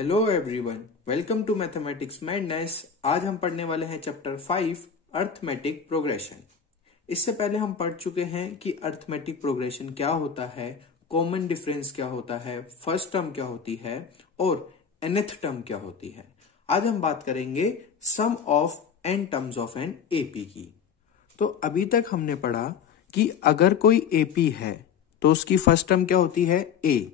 Hello everyone, welcome to mathematics madness. आज हम पढ़ने वाले हैं चैप्टर 5 अर्थमेटिक प्रोग्रेशन। इससे पहले हम पढ़ चुके हैं कि अर्थमेटिक प्रोग्रेशन क्या होता है, कॉमन डिफरेंस क्या होता है, फर्स्ट टर्म क्या होती है और nth टर्म क्या होती है। आज हम बात करेंगे sum of n terms of n AP की। तो अभी तक हमने पढ़ा कि अगर कोई एपी है तो उसकी फर्स्ट टर्म क्या होती है a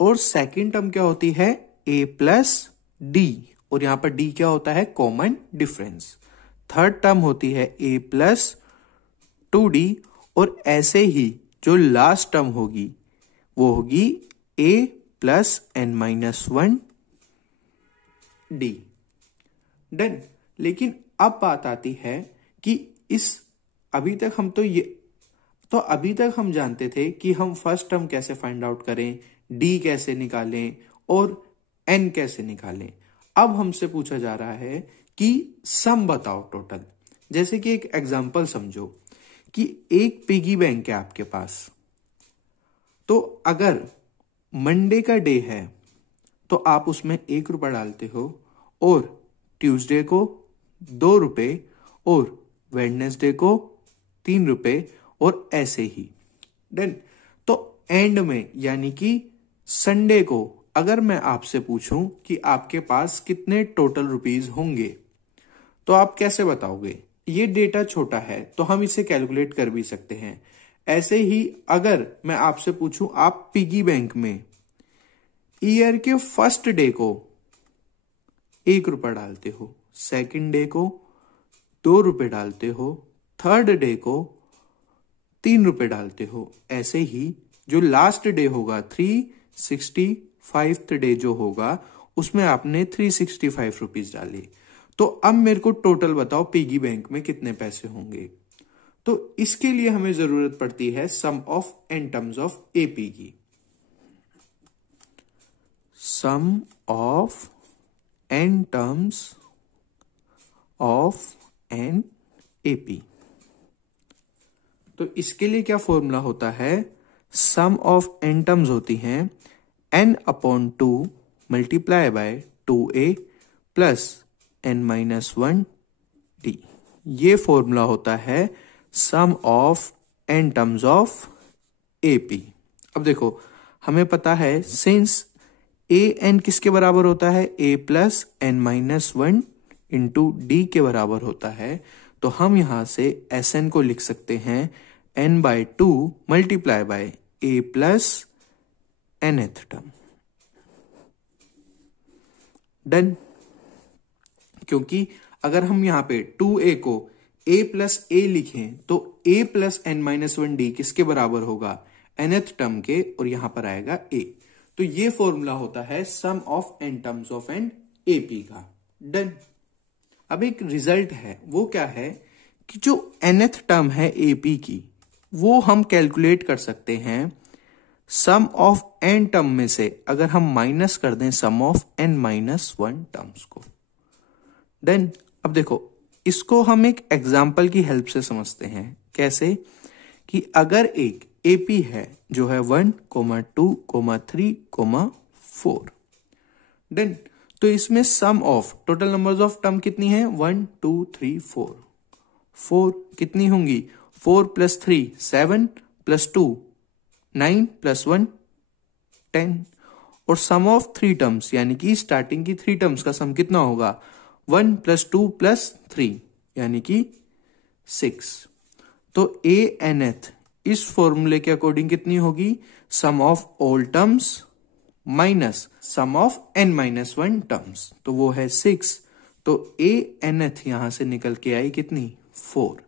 और सेकंड टर्म क्या होती है a प्लस डी, और यहां पर d क्या होता है कॉमन डिफरेंस। थर्ड टर्म होती है a प्लस 2d और ऐसे ही जो लास्ट टर्म होगी वो होगी a plus n minus 1 D. Done. लेकिन अब बात आती है कि अभी तक हम जानते थे कि हम फर्स्ट टर्म कैसे फाइंड आउट करें, डी कैसे निकालें और एन कैसे निकालें। अब हमसे पूछा जा रहा है कि सम बताओ टोटल। जैसे कि एक एग्जांपल समझो कि एक पिगी बैंक है आपके पास, तो अगर मंडे का डे है तो आप उसमें 1 रुपया डालते हो और ट्यूसडे को 2 रुपए और वेडनेसडे को 3 रुपए और ऐसे ही। डन। तो एंड में यानी कि संडे को अगर मैं आपसे पूछूं कि आपके पास कितने टोटल रुपीस होंगे तो आप कैसे बताओगे। ये डेटा छोटा है तो हम इसे कैलकुलेट कर भी सकते हैं। ऐसे ही अगर मैं आपसे पूछूं आप पिगी बैंक में ईयर के फर्स्ट डे को 1 रुपया डालते हो, सेकंड डे को 2 रुपए डालते हो, थर्ड डे को 3 रुपए डालते हो, ऐसे ही जो लास्ट डे होगा 365th डे जो होगा उसमें आपने 365 रुपीज डाले। तो अब मेरे को टोटल बताओ पिगी बैंक में कितने पैसे होंगे। तो इसके लिए हमें जरूरत पड़ती है sum of n terms of AP की। Sum of n terms of n AP. तो इसके लिए क्या फॉर्मूला होता है, सम ऑफ एन टर्म्स होती हैं n/2 multiply by 2a plus n-1 d। ये फॉर्मूला होता है sum of n terms of AP. अब देखो हमें पता है सिंस ए एन किसके बराबर होता है a plus n-1 into D के बराबर होता है, तो हम यहां से Sn को लिख सकते हैं n/2 multiply bye a plus nth term. Done. क्योंकि अगर हम यहां पे 2a को a प्लस a लिखें तो a प्लस n-1 d किसके बराबर होगा nth टर्म के, और यहां पर आएगा a। तो ये फॉर्मूला होता है sum of n terms of n AP का। डन। अब एक रिजल्ट है, वो क्या है कि जो nth टर्म है एपी की वो हम कैलकुलेट कर सकते हैं सम ऑफ एन टर्म में से अगर हम माइनस कर दें सम ऑफ n-1 टर्म्स को। देन अब देखो इसको हम एक एग्जाम्पल की हेल्प से समझते हैं। कैसे कि अगर एक एपी है जो है 1, 2, 3, 4। देन तो इसमें sum of total numbers of term कितनी है 1, 2, 3, 4। 4 कितनी होंगी 4 प्लस 3 7 प्लस 2 9 प्लस 1 10। और सम ऑफ 3 टर्म्स यानी कि स्टार्टिंग की 3 टर्म्स का सम कितना होगा 1 प्लस 2 प्लस 3 यानी कि 6। तो ए nth इस फॉर्मूले के अकॉर्डिंग कितनी होगी sum of all terms minus sum of n-1 terms, तो वो है 6। तो ए nth यहां से निकल के आई कितनी 4।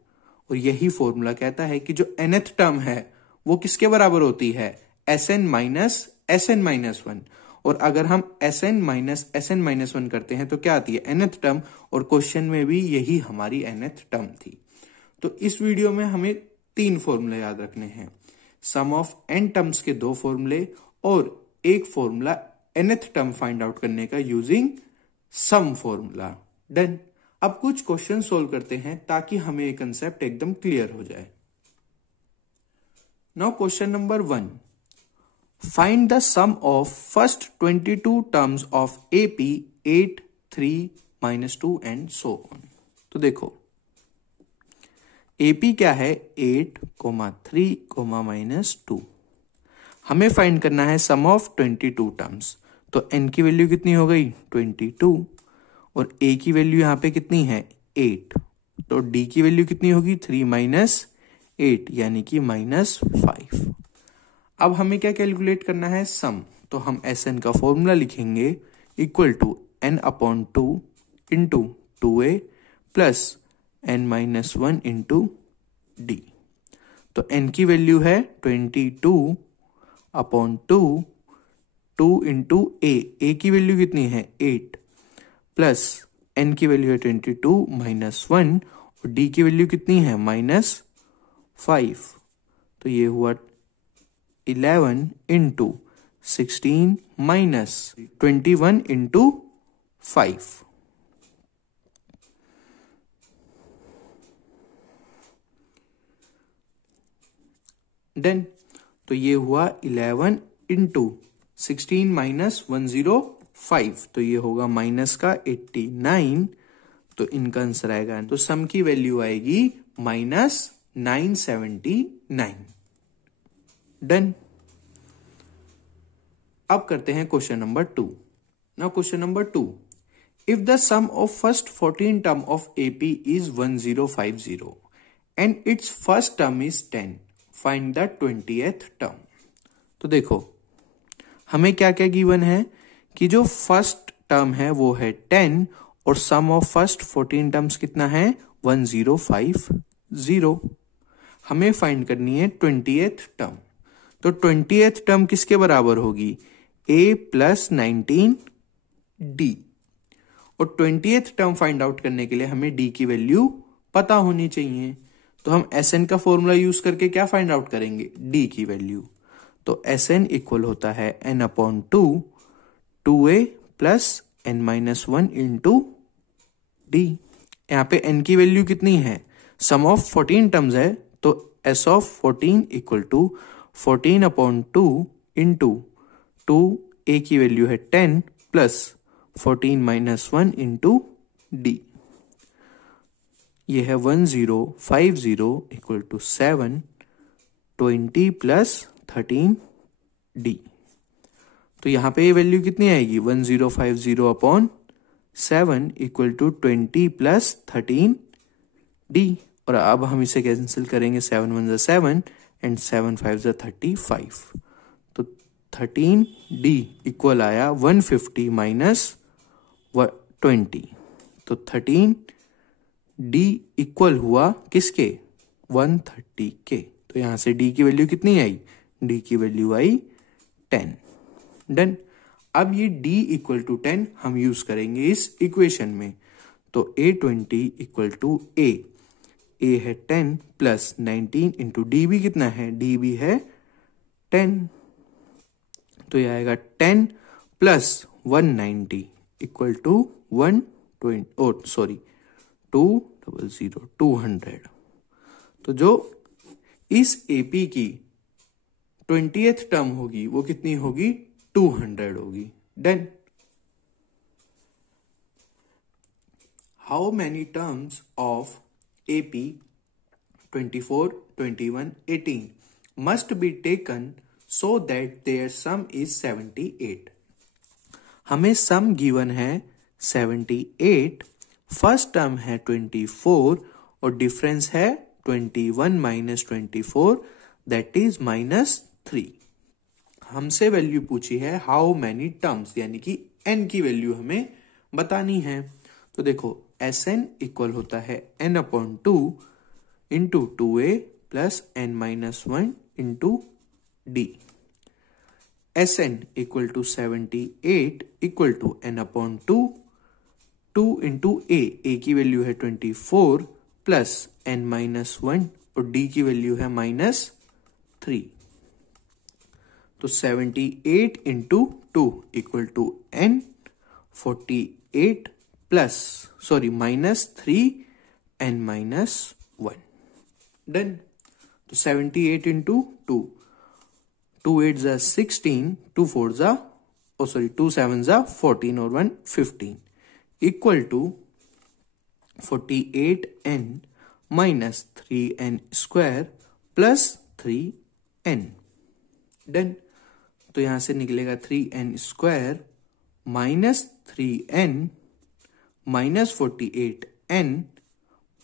और यही फॉर्मूला कहता है कि जो nth टर्म है वो किसके बराबर होती है Sn माइनस Sn-1। और अगर हम Sn माइनस Sn-1 करते हैं तो क्या आती है nth टर्म, और क्वेश्चन में भी यही हमारी nth टर्म थी। तो इस वीडियो में हमें 3 फॉर्मूले याद रखने हैं, सम ऑफ एन टर्म्स के 2 फॉर्मूले और एक formula nth term find out करने का यूजिंग सम फॉर्मूला। डन। अब कुछ क्वेश्चन सोल्व करते हैं ताकि हमें ये कंसेप्ट एकदम क्लियर हो जाए। Now question number 1, find the sum of first 22 terms of AP 8, 3, -2 and so on. तो देखो AP क्या है 8, 3, -2। हमें फाइंड करना है सम ऑफ 22 टर्म्स। तो n की वैल्यू कितनी हो गई 22 और a की वैल्यू यहां पे कितनी है 8। तो d की वैल्यू कितनी होगी 3 - 8 यानी कि -5। अब हमें क्या कैलकुलेट करना है सम। तो हम Sn का फॉर्मूला लिखेंगे equal to n/2 into 2a plus n-1 into d। तो n की वैल्यू है 22/2, 2 इंटू a की वैल्यू कितनी है 8 प्लस n की वैल्यू है 22 -1 और d की वैल्यू कितनी है -5। तो ये हुआ 11 इंटू 16 -21 इंटू 5। डन। तो ये हुआ 11 इंटू 16 -105। तो ये होगा माइनस का 89। तो इनका आंसर आएगा, तो सम की वैल्यू आएगी -979। डन। अब करते हैं question number 2। Now question number 2, if the sum of first 14 term of AP is 1050 and its first term is 10, find the 20th term. तो देखो हमें क्या क्या गिवन है कि जो फर्स्ट टर्म है वो है 10 और सम ऑफ फर्स्ट 14 टर्म्स कितना है 1050। हमें फाइंड करनी है 20th टर्म। तो 20th टर्म किसके बराबर होगी a + 19d। और 20th टर्म फाइंड आउट करने के लिए हमें d की वैल्यू पता होनी चाहिए। तो हम Sn का फॉर्मूला यूज करके क्या फाइंड आउट करेंगे d की वैल्यू। तो Sn इक्वल होता है n/2 2a plus n-1 into d। यहाँ पे n की वैल्यू कितनी है सम ऑफ 14 टर्म्स है तो s of 14 equal to 14/2 into 2 a की वैल्यू है 10 प्लस 14 - 1 इंटू d। ये है 1050 इक्वल टू 7 20 प्लस 13d। तो यहां पे ये वैल्यू कितनी आएगी 1050/7 इक्वल टू 20 प्लस 13d। और अब हम इसे कैंसिल करेंगे 7 × 1 = 7 एंड 7 × 5 = 35। तो 13d इक्वल आया 150 माइनस 20। तो 13d इक्वल हुआ किसके 130 के। तो यहां से d की वैल्यू कितनी आई d की वैल्यू आई 10। डन। अब ये d इक्वल टू 10 हम यूज करेंगे इस इक्वेशन में। तो a20 इक्वल टू a है 10 प्लस 19 इंटू डी भी कितना है d भी है 10। तो ये आएगा 10 प्लस 190 इक्वल टू 200। तो जो इस AP की 20th टर्म होगी वो कितनी होगी 200 होगी। Done. How many terms of AP 24, 21, 18 must be taken so that their sum is 78। हमें सम गिवन है 78, फर्स्ट टर्म है 24 और डिफरेंस है 21 - 24 दैट इज -3। हमसे वैल्यू पूछी है हाउ मैनी टर्म्स यानी कि n की वैल्यू हमें बतानी है। तो देखो Sn इक्वल होता है n/2 into 2a plus n-1 into d। Sn equal to 78 equal to n/2 2 into a की वैल्यू है 24 प्लस n-1 और d की वैल्यू है -3। तो 78 into 2 equal to n 48 plus -3 n-1। Done. तो 78 इंटू 2 2 8 जा 16, 2 4 जा 2 7 जा 14 और 1 15 equal to 48n minus 3n square plus 3n। Done. तो यहां से निकलेगा 3n square minus 3n minus 48n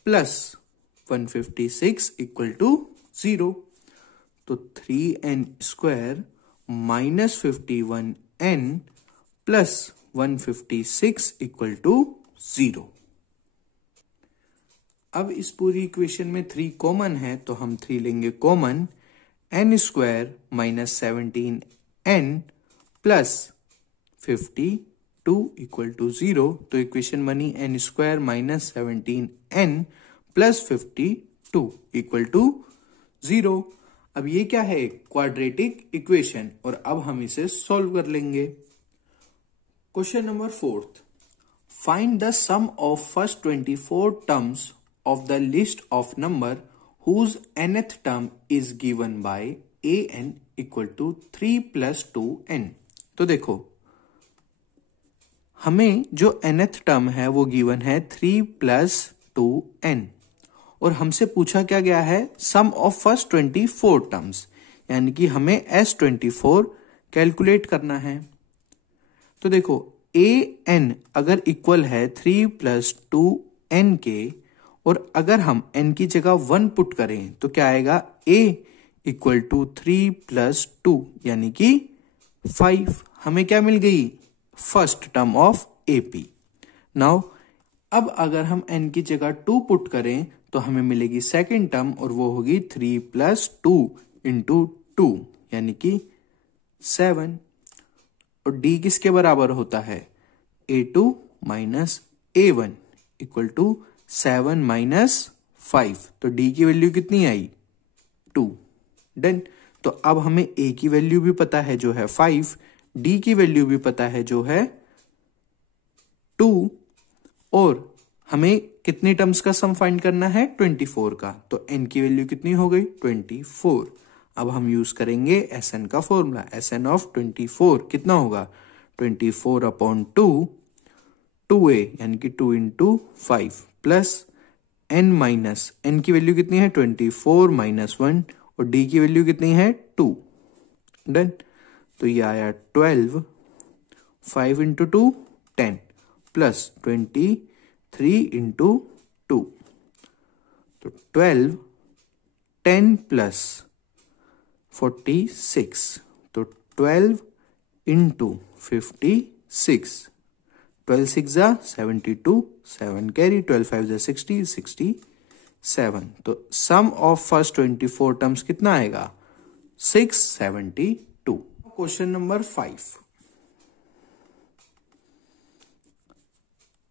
plus 156 equal to 0। तो 3n square minus 51n plus 156 equal to 0। अब इस पूरी इक्वेशन में 3 कॉमन है तो हम 3 लेंगे common. n square minus 17n plus 52 equal to 0। तो इक्वेशन बनी n square minus 17n plus 52 equal to 0। अब ये क्या है? Quadratic equation. और अब हम इसे सॉल्व कर लेंगे। Question number 4, find the sum of first 24 terms of the list of number whose nth term is given by an equal to 3 plus 2n। तो देखो हमें जो nth टर्म है वो गिवन है 3 plus 2n और हमसे पूछा क्या गया है? सम ऑफ फर्स्ट 24 टर्म्स, यानी कि हमें S24 कैलकुलेट करना है। तो देखो an अगर इक्वल है 3 plus 2n के और अगर हम n की जगह 1 पुट करें तो क्या आएगा? a इक्वल टू 3 प्लस 2 यानी कि 5। हमें क्या मिल गई? First term of AP। Now अब अगर हम n की जगह 2 पुट करें तो हमें मिलेगी सेकेंड टर्म और वो होगी 3 प्लस 2 इंटू 2 यानी कि 7। और d किसके बराबर होता है? A2 minus A1 equal to 7 minus 5। तो d की वैल्यू कितनी आई? 2। डन। तो अब हमें a की वैल्यू भी पता है जो है 5, d की वैल्यू भी पता है जो है 2 और हमें कितने टर्म्स का सम फाइंड करना है? 24 का। तो n की वैल्यू कितनी हो गई? 24। अब हम यूज करेंगे Sn का फॉर्मूला। Sn ऑफ 24 कितना होगा? 24 अपॉन 2 2a यानी कि 2 into 5 plus n minus n की वैल्यू कितनी है? 24 माइनस 1 और d की वैल्यू कितनी है? 2। डन। तो ये आया 12, 5 इंटू 2 10 प्लस 23 इंटू 2। तो 12 10 प्लस 46 तो 12 इंटू 56। 12 6 जा 72, 7 कैरी, 12 5 जा 60, 67। तो सम ऑफ फर्स्ट 24 टर्म्स कितना आएगा? 672। Question number 5,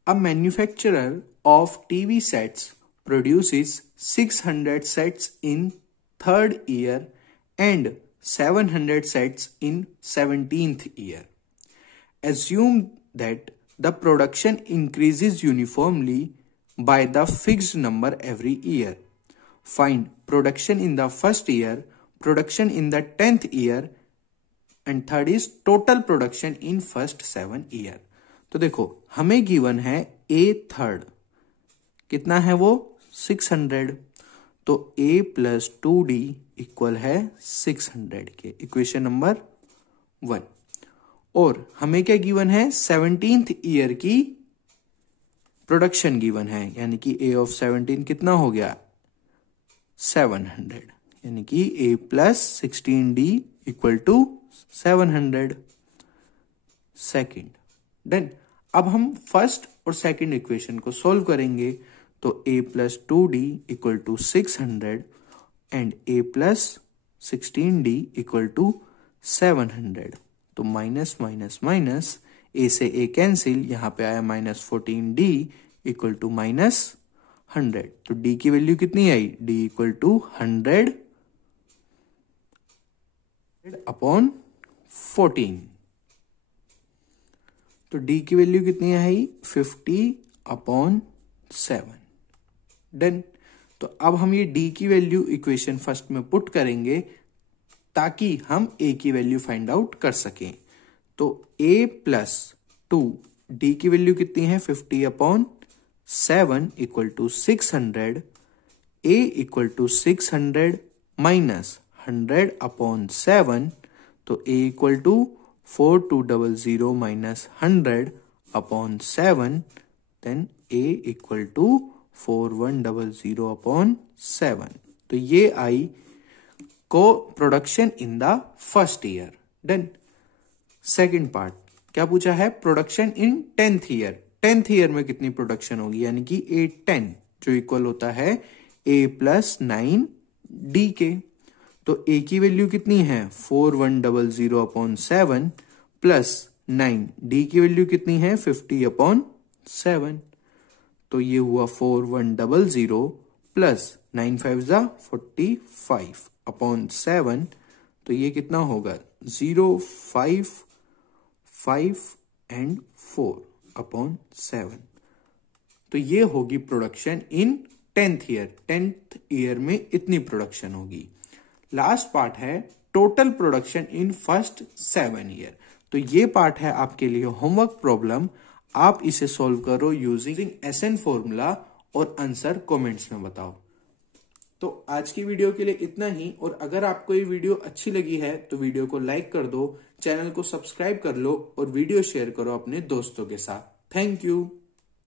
a manufacturer of TV sets produces 600 sets in third year and 700 sets in 17th year. Assume that the production increases uniformly by the fixed number every year. Find production in the first year, production in the 10th year and third is total production in first 7 year. तो देखो हमें given है A third, कितना है वो? 600। तो A plus 2D equal है 600 के, इक्वेशन नंबर 1। और हमें क्या गिवन है? 17th ईयर की प्रोडक्शन गिवन है, यानी कि A ऑफ 17 कितना हो गया? 700 यानी कि A plus 16D equal to 700 second. Done. अब हम फर्स्ट और सेकेंड इक्वेशन को सॉल्व करेंगे। तो A plus 2D equal to 600 and A plus 16D equal to 700। तो माइनस माइनस माइनस, A से A कैंसिल, यहां पे आया minus 14D equal to minus 100। तो D की वैल्यू कितनी आई? D equal to 100 upon 14। तो D की वैल्यू कितनी आई? 50 अपॉन 7। डन। तो अब हम ये D की वैल्यू इक्वेशन फर्स्ट में पुट करेंगे ताकि हम a की वैल्यू फाइंड आउट कर सकें। तो a प्लस 2, d की वैल्यू कितनी है 50/7 equal to 600, a equal to 600 minus 100/7, तो a equal to 4200 minus 100/7, then a equal to 4100/7। तो ये आई को production in the first year. Done. Second part क्या पूछा है, production in 10th year. 10th year में कितनी प्रोडक्शन होगी, यानी कि 810 जो इक्वल होता है a प्लस 9d के। तो a की वैल्यू कितनी है 4100/7 प्लस 9, d की वैल्यू कितनी है 50/7। तो ये हुआ 4100 प्लस 9 5 45/7। तो ये कितना होगा 0 5 5 एंड 4/7। तो ये होगी production in 10th year. 10th year में इतनी प्रोडक्शन होगी। लास्ट पार्ट है total production in first 7 year. तो ये पार्ट है आपके लिए होमवर्क प्रॉब्लम। आप इसे सॉल्व करो यूजिंग SN फॉर्मूला और आंसर कमेंट्स में बताओ। तो आज की वीडियो के लिए इतना ही, और अगर आपको ये वीडियो अच्छी लगी है तो वीडियो को लाइक कर दो, चैनल को सब्सक्राइब कर लो और वीडियो शेयर करो अपने दोस्तों के साथ। Thank you.